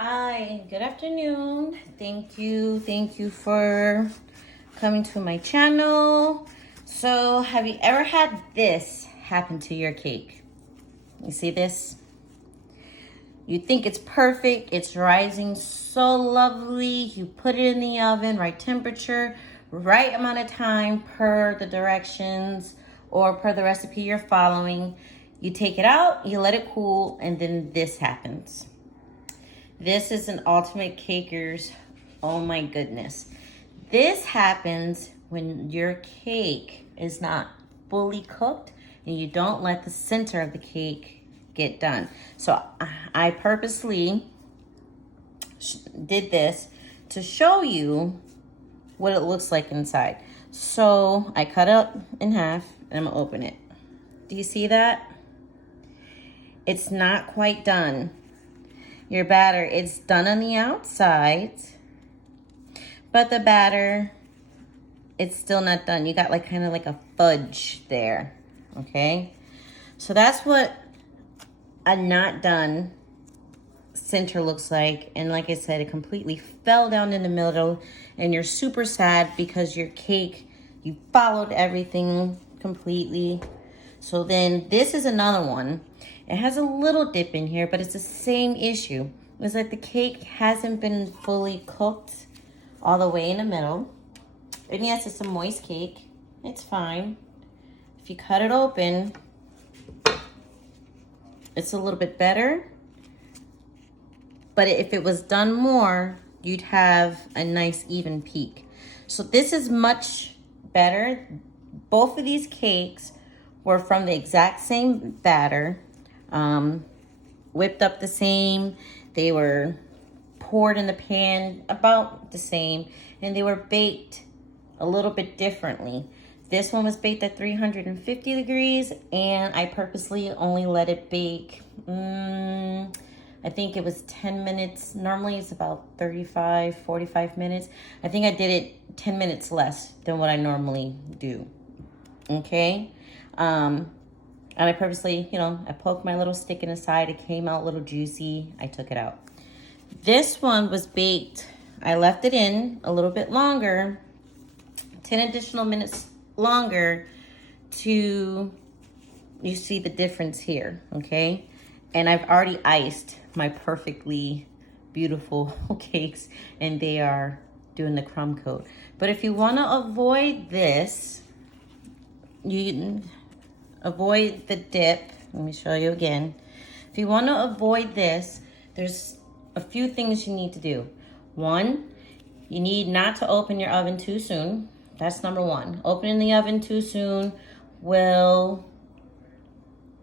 Hi, good afternoon. Thank you for coming to my channel. So, have you ever had this happen to your cake? You see this? You think it's perfect, it's rising so lovely. You put it in the oven, right temperature, right amount of time per the directions or per the recipe you're following. You take it out, you let it cool, and then this happens. This is an Ultimate Cakers. Oh my goodness. This happens when your cake is not fully cooked and you don't let the center of the cake get done. So I purposely did this to show you what it looks like inside. So I cut it in half and I'm gonna open it. Do you see that? It's not quite done. Your batter, it's done on the outside, but the batter, it's still not done. You got like kind of like a fudge there, okay? So that's what a not done center looks like. And like I said, it completely fell down in the middle and you're super sad because your cake, you followed everything completely. So then this is another one. It has a little dip in here, but it's the same issue. It's like the cake hasn't been fully cooked all the way in the middle. And yes, it's a moist cake. It's fine. If you cut it open, it's a little bit better. But if it was done more, you'd have a nice even peak. So this is much better. Both of these cakes were from the exact same batter. Whipped up the same. They were poured in the pan about the same, and they were baked a little bit differently. This one was baked at 350 degrees, and I purposely only let it bake, I think it was 10 minutes. Normally it's about 35, 45 minutes. I think I did it 10 minutes less than what I normally do, okay? And I purposely, I poked my little stick in the side. It came out a little juicy. I took it out. This one was baked. I left it in a little bit longer, 10 additional minutes longer to, you see the difference here, okay? And I've already iced my perfectly beautiful cakes and they are doing the crumb coat. But if you wanna avoid this, you avoid the dip. Let me show you again. If you want to avoid this, there's a few things you need to do. One, you need not to open your oven too soon. That's number one. Opening the oven too soon will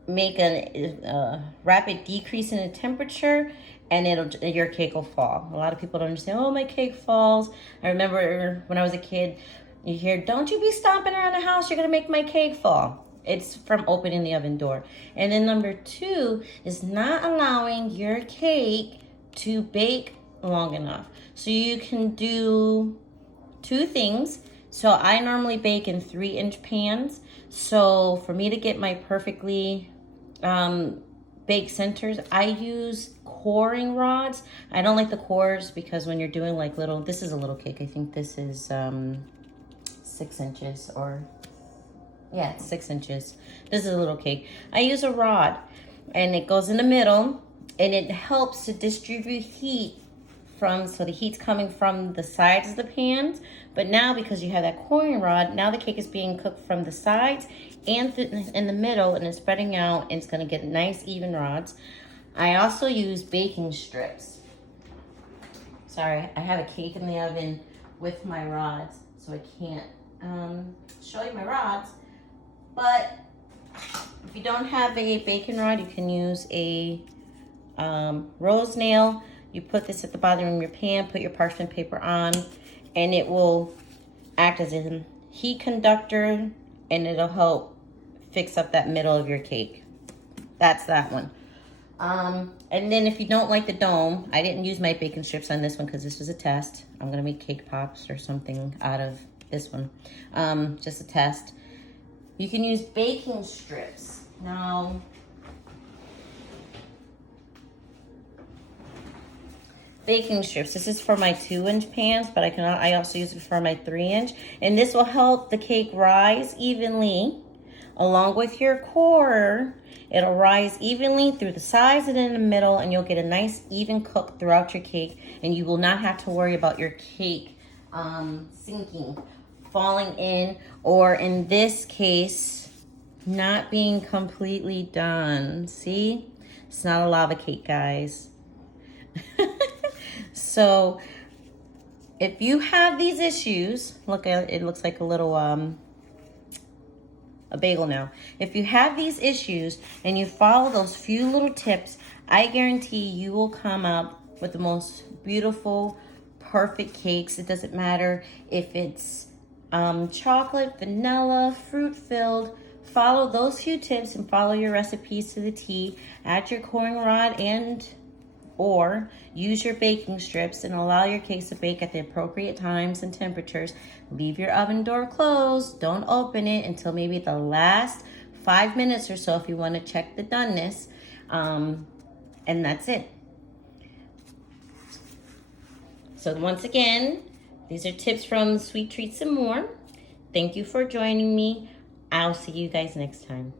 make a rapid decrease in the temperature and your cake will fall. A lot of people don't understand, oh, my cake falls. I remember when I was a kid, you hear, don't you be stomping around the house, you're gonna make my cake fall. It's from opening the oven door. And then number two is not allowing your cake to bake long enough. So you can do two things. So I normally bake in 3-inch pans. So for me to get my perfectly baked centers, I use coring rods. I don't like the cores because when you're doing like little, this is a little cake. I think this is 6 inches or yeah, it's 6 inches. This is a little cake. I use a rod and it goes in the middle and it helps to distribute heat so the heat's coming from the sides of the pans. But now because you have that coring rod, now the cake is being cooked from the sides and in the middle and it's spreading out and it's gonna get nice even rods. I also use baking strips. Sorry, I have a cake in the oven with my rods, so I can't show you my rods. But if you don't have a baking rod, you can use a rose nail. You put this at the bottom of your pan, put your parchment paper on, and it will act as a heat conductor, and it'll help fix up that middle of your cake. That's that one. And then if you don't like the dome, I didn't use my baking strips on this one because this was a test. I'm gonna make cake pops or something out of this one. Just a test. You can use baking strips. Now, baking strips. This is for my 2-inch pans, but I also use it for my 3-inch. And this will help the cake rise evenly along with your core. It'll rise evenly through the sides and in the middle, and you'll get a nice even cook throughout your cake, and you will not have to worry about your cake sinking, falling in, or in this case, not being completely done. See? It's not a lava cake, guys. So if you have these issues, look at it, looks like a little a bagel now. If you have these issues and you follow those few little tips, I guarantee you will come up with the most beautiful, perfect cakes. It doesn't matter if it's chocolate, vanilla, fruit filled. Follow those few tips and follow your recipes to the T. Add your coring rod or use your baking strips and allow your cakes to bake at the appropriate times and temperatures. Leave your oven door closed. Don't open it until maybe the last 5 minutes or so if you want to check the doneness. And that's it. So once again, these are tips from Sweet Treats and More. Thank you for joining me. I'll see you guys next time.